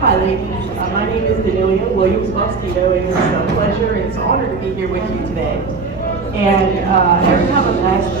Hi, ladies. My name is Danelia Williams-Bostino, and it's a pleasure and it's an honor to be here with you today. And every time I'm asked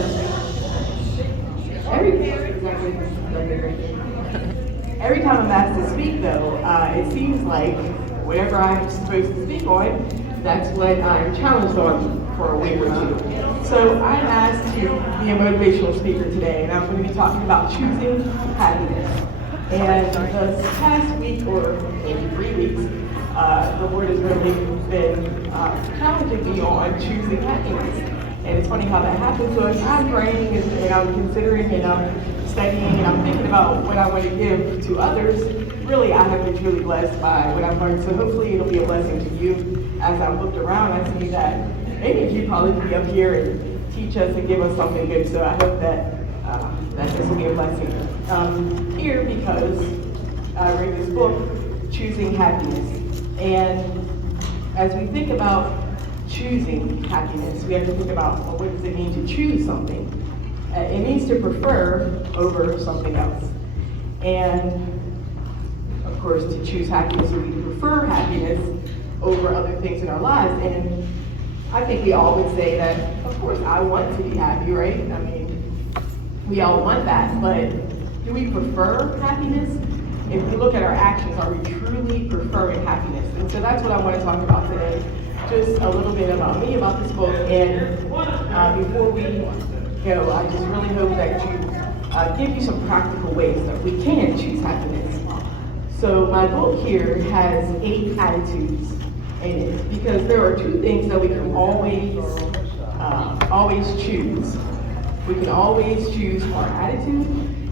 every time I'm asked to speak, though, it seems like whatever I'm supposed to speak on, that's what I'm challenged on for a week or two. So I'm asked to be a motivational speaker today, and I'm going to be talking about choosing happiness. And this past week, or maybe 3 weeks, the Lord has really been challenging me on choosing happiness. And it's funny how that happens. So as I'm praying and I'm considering and I'm studying and I'm thinking about what I want to give to others, really I have been truly blessed by what I've learned. So hopefully it'll be a blessing to you. As I looked around, I see that many of you probably be up here and teach us and give us something good. So I hope that this will be a blessing. Here because I read this book, Choosing Happiness. And as we think about choosing happiness, we have to think about, well, what does it mean to choose something? It means to prefer over something else. And of course, to choose happiness would be to prefer happiness over other things in our lives. And I think we all would say that, of course, I want to be happy, right? I mean, we all want that, but do we prefer happiness? If we look at our actions, are we truly preferring happiness? And so that's what I want to talk about today. Just a little bit about me, about this book, and before we go, I just really hope that you give you some practical ways that we can choose happiness. So my book here has 8 attitudes in it, because there are 2 things that we can always choose. We can always choose our attitude,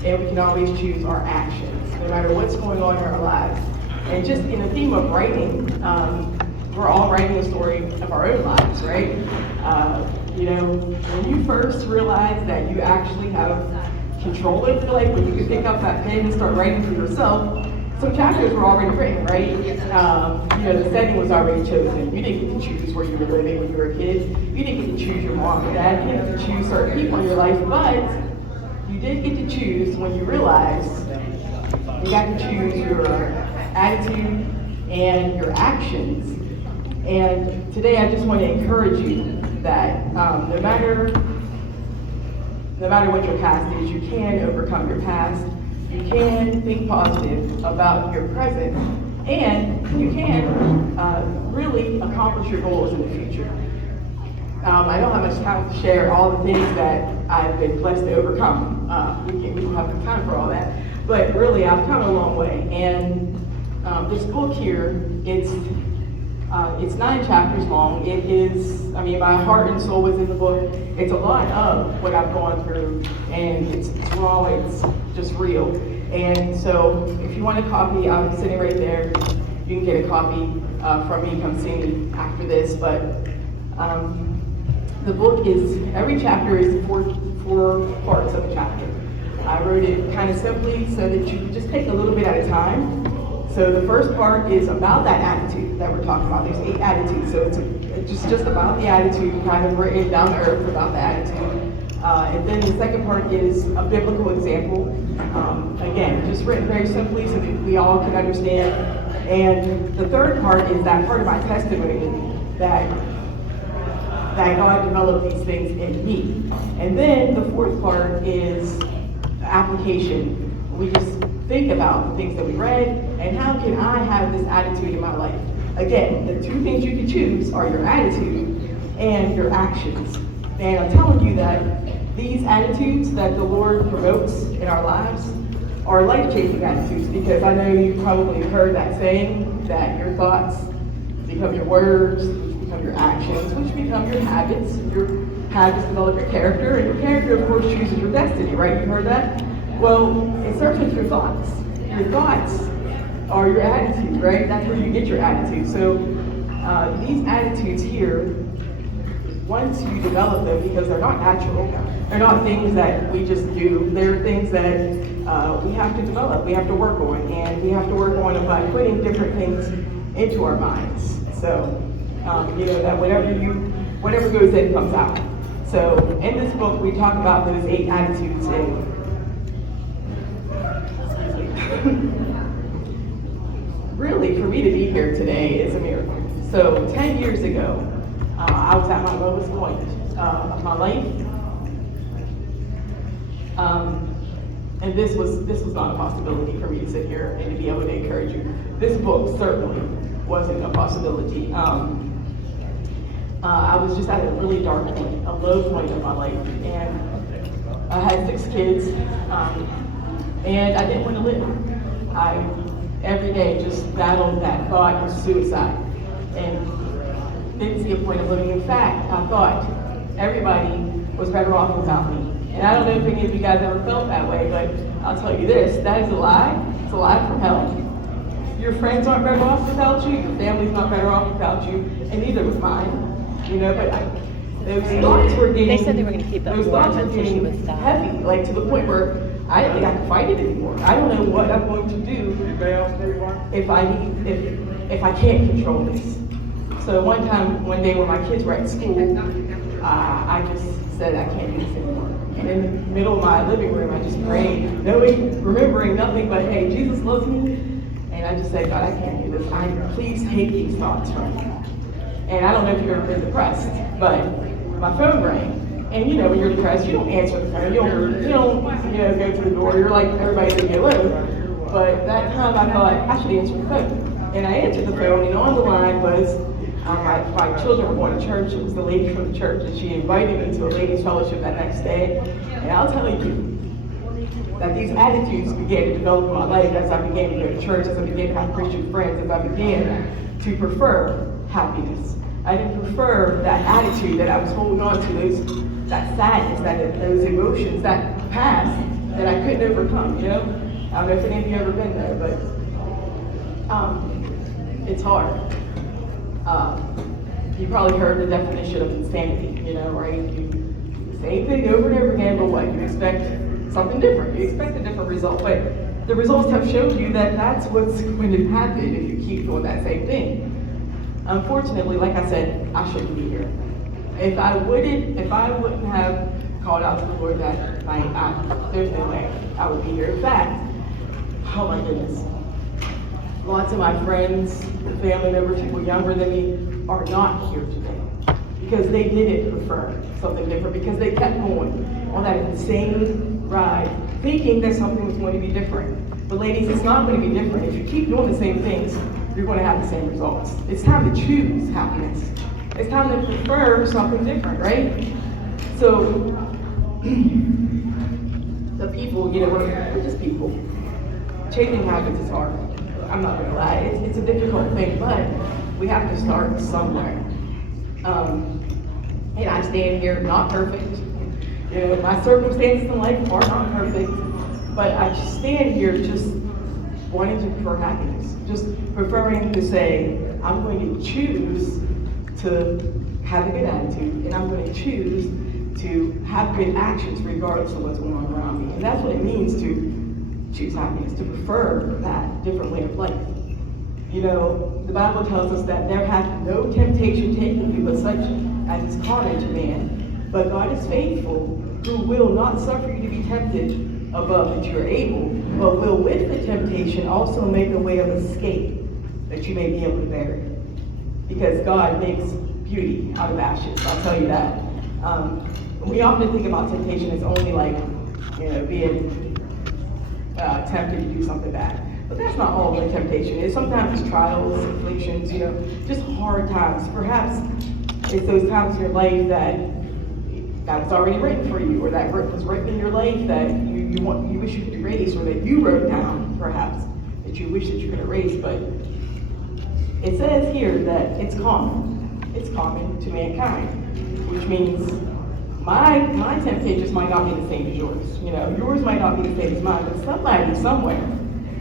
and we can always choose our actions, no matter what's going on in our lives. And just in the theme of writing, we're all writing a story of our own lives, right? When you first realize that you actually have control over your life, when you can pick up that pen and start writing for yourself, some chapters were already written, right? The setting was already chosen. You didn't get to choose where you were living when you were a kid. You didn't get to choose your mom or dad. You didn't get to choose certain people in your life, but you did get to choose when you realized you got to choose your attitude and your actions. And today I just want to encourage you that no matter what your past is, you can overcome your past. You can think positive about your present, and you can really accomplish your goals in the future. I don't have much time to share all the things that I've been blessed to overcome. We don't have the time for all that, but really I've come a long way. And this book here, it's 9 chapters long. It is, my heart and soul was in the book. It's a lot of what I've gone through, and it's raw, it's just real. And so if you want a copy, I'm sitting right there. You can get a copy from me, come see me after this. But the book is, every chapter is four parts of a chapter. I wrote it kind of simply so that you can just take a little bit at a time. So the first part is about that attitude that we're talking about. There's 8 attitudes, so it's just about the attitude, kind of written down to earth about the attitude. And then the second part is a biblical example. Again, just written very simply so that we all can understand. And the third part is that part of my testimony that God developed these things in me. And then the fourth part is application. We just think about the things that we read and how can I have this attitude in my life. Again, the 2 things you can choose are your attitude and your actions. And I'm telling you that these attitudes that the Lord promotes in our lives are life-changing attitudes, because I know you've probably heard that saying that your thoughts become your words, which become your actions, which become your habits. Your habits develop your character, and your character, of course, chooses your destiny, right? You heard that? Well, it starts with your thoughts. Your thoughts are your attitude, right? That's where you get your attitude. So these attitudes here, once you develop them, because they're not natural, they're not things that we just do, they're things that we have to develop, we have to work on, and we have to work on them by putting different things into our minds. So, that whatever goes in comes out. So in this book, we talk about those 8 attitudes, and really, for me to be here today is a miracle. So 10 years ago, I was at my lowest point of my life. And this was not a possibility for me to sit here and to be able to encourage you. This book certainly wasn't a possibility. I was just at a really dark point, a low point of my life, and I had 6 kids, and I didn't want to live. I every day just battled that thought of suicide, and didn't see a point of living. In fact, I thought everybody was better off without me. And I don't know if any of you guys ever felt that way, but I'll tell you this, that is a lie. It's a lie from hell. Your friends aren't better off without you, your family's not better off without you, and neither was mine. You know, but those thoughts were getting, they said they were going to keep it those thoughts were until she was getting done. heavy, like to the point where I didn't think I could fight it anymore. I don't know what I'm going to do if I can't control this. So one day when my kids were at school, I just said I can't do this anymore. And in the middle of my living room, I just prayed, remembering nothing but, hey, Jesus loves me. And I just said, God, I can't do this. Please take these thoughts from me. And I don't know if you've ever been depressed, but my phone rang. And you know, when you're depressed, you don't answer the phone. You don't go to the door. You're like, everybody's leave me alone. But that time I thought, I should answer the phone. And I answered the phone, and on the line was, my children were going to church. It was the lady from the church, and she invited me to a ladies' fellowship that next day. And I'll tell you that these attitudes began to develop in my life as I began to go to church, as I began to have Christian friends, as I began to prefer happiness. I didn't prefer that attitude that I was holding on to, that sadness, those emotions, that past that I couldn't overcome, you know? I don't know if any of you ever been there, but it's hard. You probably heard the definition of insanity, you know, right? You same thing over and over again, but what? You expect something different. You expect a different result, but the results have shown you that that's what's going to happen if you keep doing that same thing. Unfortunately, like I said, I shouldn't be here. If I wouldn't have called out to the Lord that night, there's no way I would be here. In fact, oh my goodness, lots of my friends, family members, people younger than me are not here today because they didn't prefer something different, because they kept going on that insane ride, thinking that something was going to be different. But ladies, it's not going to be different. If you keep doing the same things, you're going to have the same results. It's time to choose happiness. It's time to prefer something different, right? So, the people, you know, we're just people. Changing habits is hard. I'm not going to lie. It's a difficult thing, but we have to start somewhere. And I stand here not perfect. You know, my circumstances in life are not perfect, but I just stand here just wanting to prefer happiness, just preferring to say, I'm going to choose to have a good attitude, and I'm going to choose to have good actions regardless of what's going on around me. And that's what it means to choose happiness, to prefer that different way of life. You know, the Bible tells us that there hath no temptation taken you but such as is common to man, but God is faithful, who will not suffer you to be tempted above that you are able, but will with the temptation also make a way of escape, that you may be able to bear it. Because God makes beauty out of ashes, I'll tell you that. We often think about temptation as only like, you know, being tempted to do something bad. But that's not all the temptation is. Sometimes it's trials, afflictions, you know, just hard times. Perhaps it's those times in your life that was already written for you, or that was written in your life that you wish you could erase, or that you wrote down, perhaps, that you wish that you could erase. But it says here that it's common. It's common to mankind, which means my temptations might not be the same as yours. You know, yours might not be the same as mine, but somebody somewhere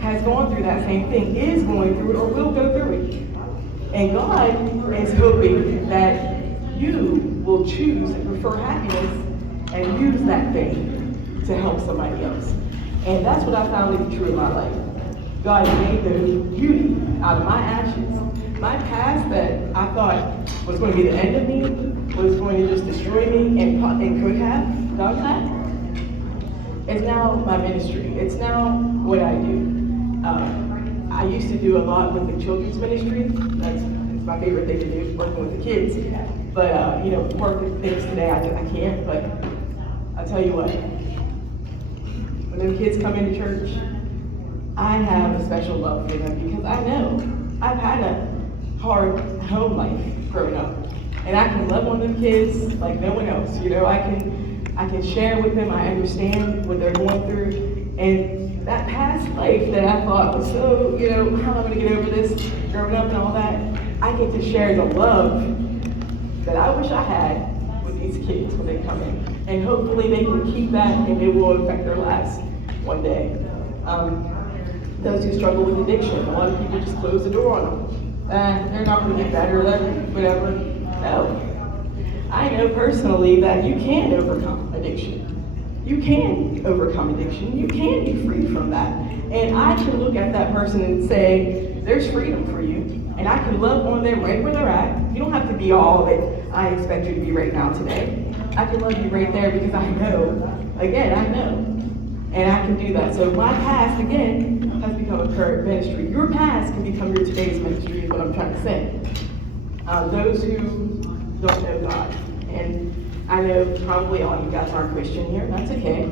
has gone through that same thing, is going through it, or will go through it. And God is hoping that you will choose and prefer happiness and use that thing to help somebody else. And that's what I found to be true in my life. God made the beauty out of my ashes. My past that I thought was going to be the end of me, was going to just destroy me and could have done that. It's now my ministry. It's now what I do. I used to do a lot with the children's ministry. It's my favorite thing to do, working with the kids. But, work with things today, I can't. But I'll tell you what, when them kids come into church, I have a special love for them because I know I've had a hard home life growing up. And I can love on them kids like no one else. I can share with them, I understand what they're going through. And that past life that I thought was so, how am I gonna get over this, growing up and all that, I get to share the love that I wish I had with these kids when they come in. And hopefully they can keep that and it will affect their lives one day. Those who struggle with addiction, a lot of people just close the door on them. They're not gonna get better, whatever. No. I know personally that you can overcome addiction. You can overcome addiction. You can be free from that. And I can look at that person and say, there's freedom for you. And I can love on them right where they're at. You don't have to be all that I expect you to be right now today. I can love you right there because I know, again, I know. And I can do that. So my past, again, has become a current ministry. Your past can become your today's ministry is what I'm trying to say. Those who don't know God. And I know probably all you guys aren't Christian here, that's okay.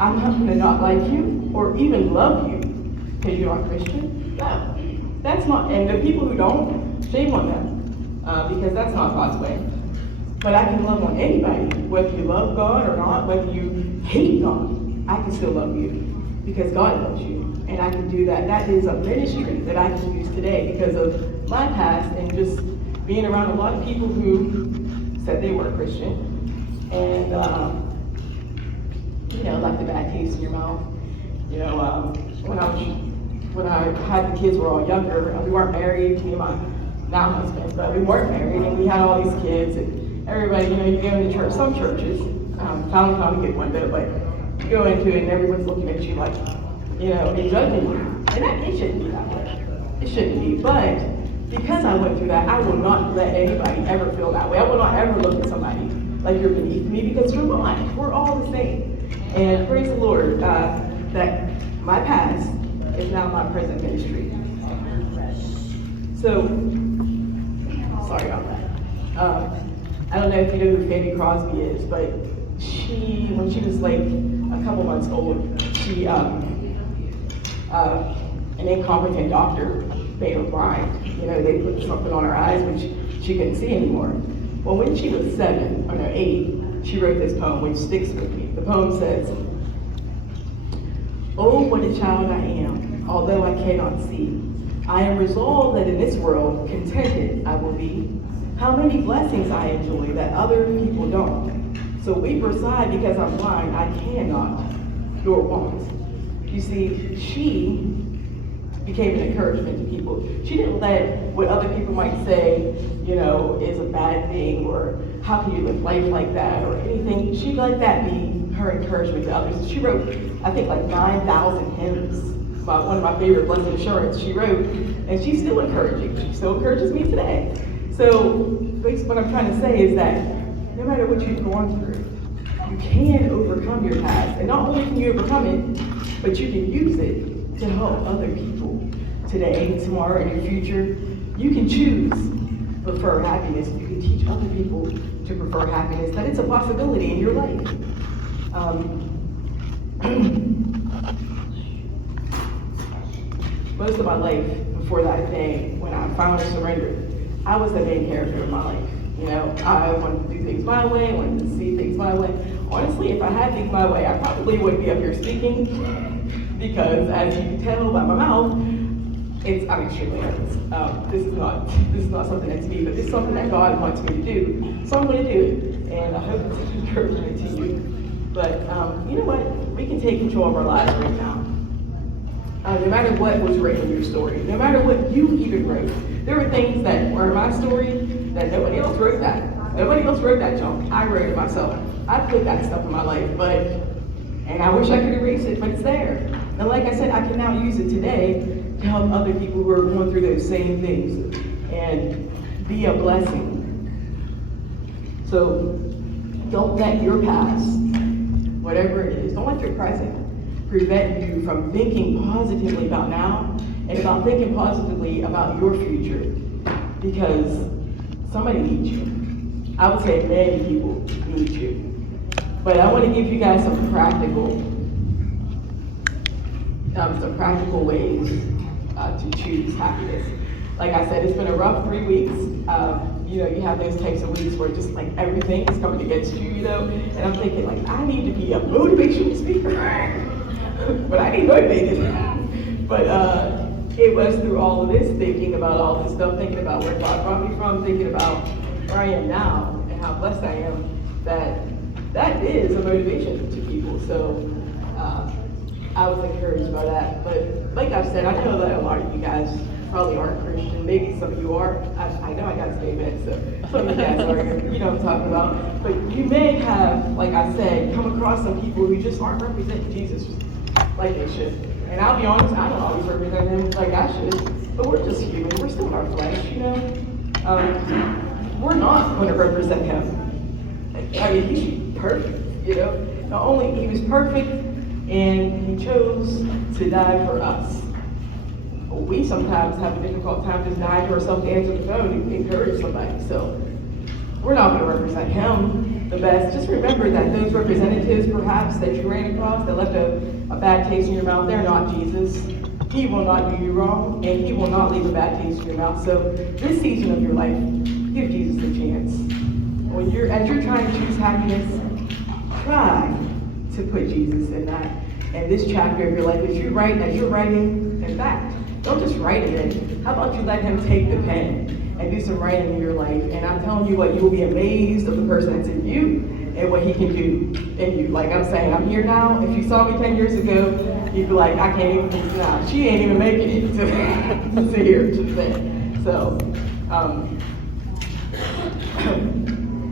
I'm not gonna not like you or even love you because you aren't Christian. No, that's not, and the people who don't, shame on them, because that's not God's way. But I can love on anybody, whether you love God or not, whether you hate God, I can still love you because God loves you. And I can do that. That is a ministry that I can use today because of my past and just being around a lot of people who said they were Christian and, left a bad taste in your mouth. When I had the kids were all younger, we weren't married, me and my now husband, but we weren't married and we had all these kids and everybody, you go into church, some churches, finally found a good one though, but you go into it and everyone's looking at you like, and judging you. And it shouldn't be that way. It shouldn't be, but because I went through that, I will not let anybody ever feel that way. I will not ever look at somebody like you're beneath me because you're not. We're all the same. And praise the Lord that my past is now my present ministry. So, sorry about that. I don't know if you know who Fanny Crosby is, but when she was like a couple months old, an incompetent doctor made her blind. They put something on her eyes which she couldn't see anymore. Well, when she was 8, she wrote this poem which sticks with me. The poem says, "Oh, what a child I am, although I cannot see. I am resolved that in this world contented I will be. How many blessings I enjoy that other people don't. So weep or sigh because I'm blind, I cannot, nor won't." You see, she became an encouragement to people. She didn't let what other people might say, is a bad thing, or how can you live life like that, or anything. She let that be her encouragement to others. She wrote, I think, like 9,000 hymns. One of my favorite, Blessed Assurance, she wrote, and she's still encouraging. She still encourages me today. So, basically what I'm trying to say is that no matter what you've gone through, you can overcome your past. And not only can you overcome it, but you can use it to help other people today, tomorrow, in your future. You can choose to prefer happiness. You can teach other people to prefer happiness, that it's a possibility in your life. Most of my life before that day, when I finally surrendered, I was the main character of my life. I wanted to do things my way, I wanted to see things my way. Honestly, if I had things my way, I probably wouldn't be up here speaking, because as you can tell by my mouth, I'm extremely nervous. This is not something that's me, but this is something that God wants me to do. So I'm going to do it, and I hope it's an encouragement to you. But you know what? We can take control of our lives right now. No matter what was written in your story, no matter what you even wrote, there were things that were in my story that nobody else wrote that. Nobody else wrote that junk. I wrote it myself. I put that stuff in my life, and I wish I could erase it, but it's there. And like I said, I can now use it today to help other people who are going through those same things and be a blessing. So don't let your past, whatever it is, don't let your present prevent you from thinking positively about now and about thinking positively about your future, because somebody needs you. I would say many people need you. But I want to give you guys some practical ways to choose happiness. Like I said, it's been a rough 3 weeks. You have those types of weeks where just like everything is coming against you, and I'm thinking like, I need to be a motivational speaker, but I need motivated. But it was through all of this, thinking about all this stuff, thinking about where God brought me from, thinking about where I am now and how blessed I am, that is a motivation to people. So I was encouraged by that. But like I said, I know that a lot of you guys probably aren't Christian. Maybe some of you are. I know I got to stay in, so some of you guys are. You know what I'm talking about. But you may have, like I said, come across some people who just aren't representing Jesus like they should. And I'll be honest, I don't always represent him like I should. But we're just human. We're still in our flesh, We're not going to represent him. I mean, he's perfect, Not only he was perfect, and he chose to die for us. We sometimes have a difficult time just dying to ourselves to answer the phone and encourage somebody. So we're not going to represent him the best. Just remember that those representatives, perhaps, that you ran across that left a bad taste in your mouth, they're not Jesus. He will not do you wrong, and he will not leave a bad taste in your mouth. So this season of your life, give Jesus a chance. As you're trying to choose happiness, try to put Jesus in that. And this chapter of your life, as you're writing, in fact, don't just write it in. How about you let him take the pen and do some writing in your life? And I'm telling you what, you will be amazed of the person that's in you and what he can do in you. Like I'm saying, I'm here now. If you saw me 10 years ago, you'd be like, I can't even, she ain't even making it to here to the thing. So,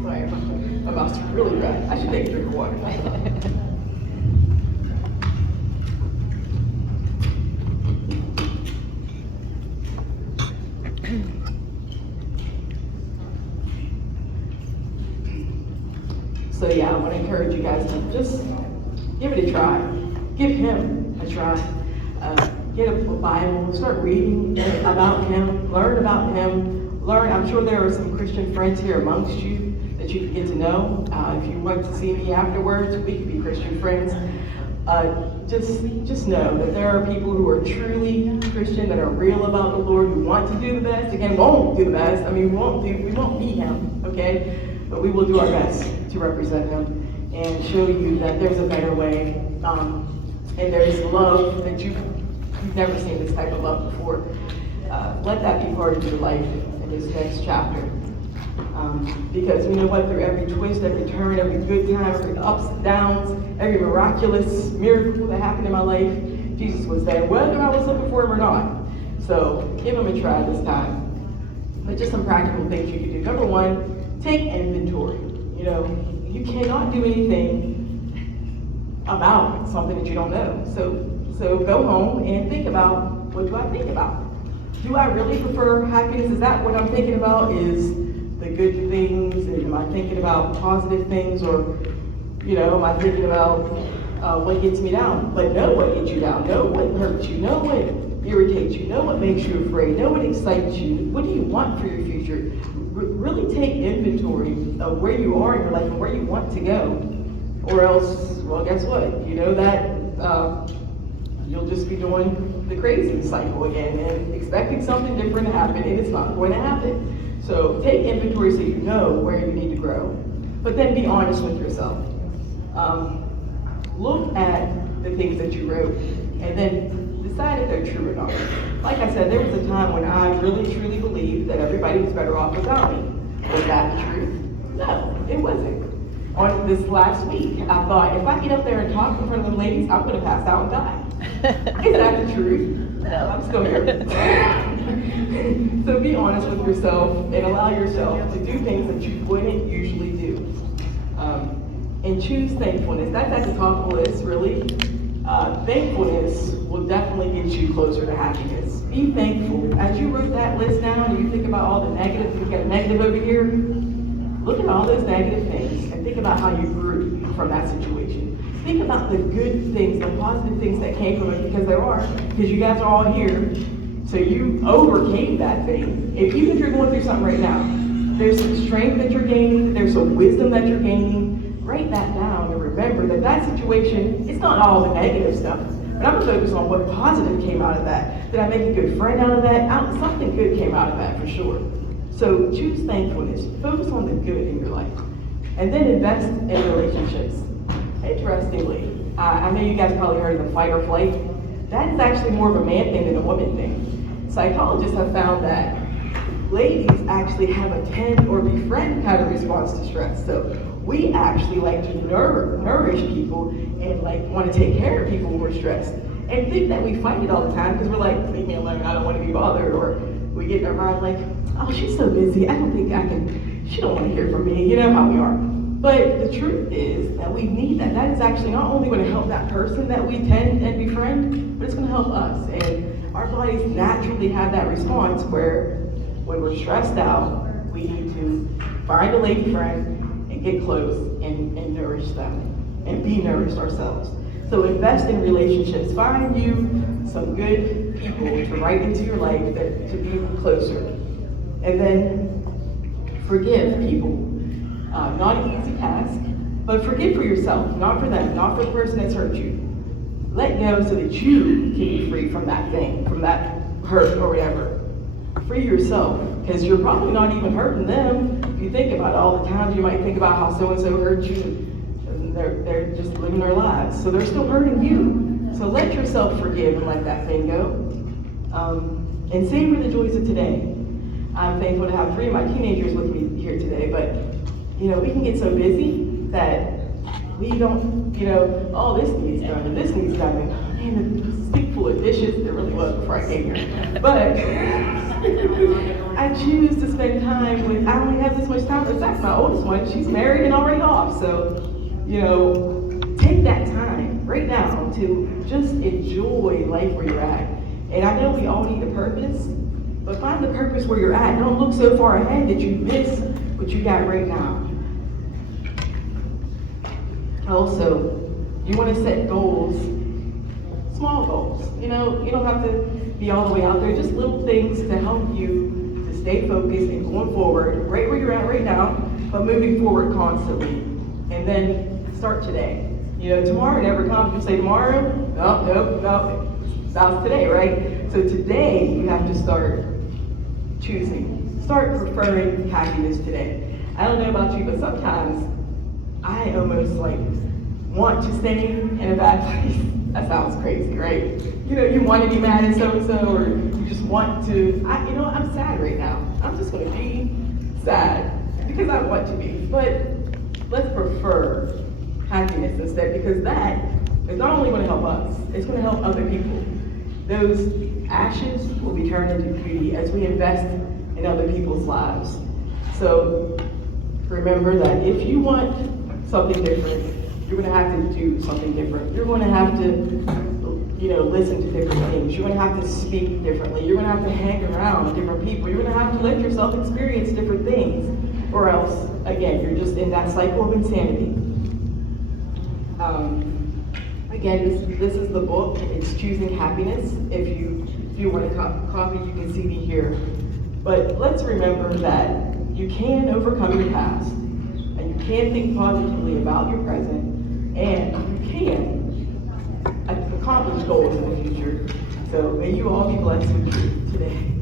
sorry, my mouth's really dry. I should take a drink of water. So yeah, I want to encourage you guys to just give it a try. Give him a try. Get a Bible, start reading about him, learn about him. I'm sure there are some Christian friends here amongst you that you can get to know. If you want to see me afterwards, we can be Christian friends. Just know that there are people who are truly Christian, that are real about the Lord, who want to do the best. Again, won't do the best. I mean, we won't be him, okay? But we will do our best to represent him and show you that there's a better way. And there's love that you've never seen this type of love before. Let that be part of your life in this next chapter. Because you know what, through every twist, every turn, every good time, every ups and downs, every miraculous miracle that happened in my life, Jesus was there, whether I was looking for him or not. So give him a try this time. But just some practical things you can do. Number one, take inventory. You cannot do anything about something that you don't know. So go home and think about, what do I think about? Do I really prefer happiness? Is that what I'm thinking about? Is the good things? Am I thinking about positive things? Or, am I thinking about what gets me down? But know what gets you down. Know what hurts you. Know what irritates you. Know what makes you afraid. Know what excites you. What do you want for your future? Really take inventory of where you are in your life and where you want to go. Or else, well, guess what? You'll just be doing the crazy cycle again and expecting something different to happen, and it's not going to happen. So take inventory so you know where you need to grow. But then be honest with yourself. Look at the things that you wrote and then decide if they're true or not. Like I said, there was a time when I really truly believed that everybody was better off without me. Was that the truth? No, it wasn't. On this last week, I thought, if I get up there and talk in front of them ladies, I'm going to pass out and die. Is that the truth? No, I'm still here. So be honest with yourself and allow yourself to do things that you wouldn't usually do. And choose thankfulness. That's at the top of the list, really. Thankfulness will definitely get you closer to happiness. Be thankful. As you wrote that list down and you think about all the negative, you got a negative over here, look at all those negative things and think about how you grew from that situation. Think about the good things, the positive things that came from it, because there are, because you guys are all here, So you overcame that thing. Even if you're going through something right now, there's some strength that you're gaining, there's some wisdom that you're gaining. Write that down and remember that that situation, it's not all the negative stuff, but I'm gonna focus on what positive came out of that. Did I make a good friend out of that? Something good came out of that for sure. So choose thankfulness, focus on the good in your life, and then invest in relationships. Interestingly, I know you guys probably heard of the fight or flight. That is actually more of a man thing than a woman thing. Psychologists have found that ladies actually have a tend or befriend kind of response to stress. So we actually like to nourish people and like want to take care of people when we're stressed. And think that we fight it all the time because we're like, leave me alone, I don't want to be bothered. Or we get in our mind like, oh, she's so busy, I don't think I can, she don't want to hear from me, you know how we are. But the truth is that we need that. That is actually not only going to help that person that we tend and befriend, but it's going to help us. And our bodies naturally have that response where when we're stressed out, we need to find a lady friend and get close and nourish them and be nourished ourselves. So invest in relationships. Find you some good people to write into your life to be closer. And then forgive people. Not an easy task, but forgive for yourself, not for them, not for the person that's hurt you. Let go so that you can be free from that thing, from that hurt or whatever. Free yourself, because you're probably not even hurting them. If you think about it, all the times you might think about how so-and-so hurt you, and they're just living their lives. So they're still hurting you. So let yourself forgive and let that thing go. And savor the joys of today. I'm thankful to have 3 of my teenagers with me here today, but you know, we can get so busy that we don't, oh, this needs done and this needs done. And man, the sink full of dishes, there really was before I came here. But I choose to spend time with, I only have this much time. In fact, my oldest one, she's married and already off. So, take that time right now to just enjoy life where you're at. And I know we all need a purpose, but find the purpose where you're at. Don't look so far ahead that you miss what you got right now. Also, you want to set goals, small goals. You don't have to be all the way out there, just little things to help you to stay focused and going forward, right where you're at right now, but moving forward constantly. And then start today. Tomorrow never comes. You say tomorrow, no, that's today, right? So today you have to start choosing. Start preferring happiness today. I don't know about you, but sometimes I almost want to stay in a bad place. That sounds crazy, right? You want to be mad at so-and-so, or you just want to, I'm sad right now. I'm just going to be sad because I want to be. But let's prefer happiness instead, because that is not only going to help us, it's going to help other people. Those ashes will be turned into beauty as we invest in other people's lives. So remember that if you want something different, you're going to have to do something different. You're going to have to, listen to different things. You're going to have to speak differently. You're going to have to hang around with different people. You're going to have to let yourself experience different things, or else, again, you're just in that cycle of insanity. Again, this is the book. It's Choosing Happiness. If you want a copy, you can see me here. But let's remember that you can overcome your past, and you can think positively about your present, and you can accomplish goals in the future. So may you all be blessed with truth today.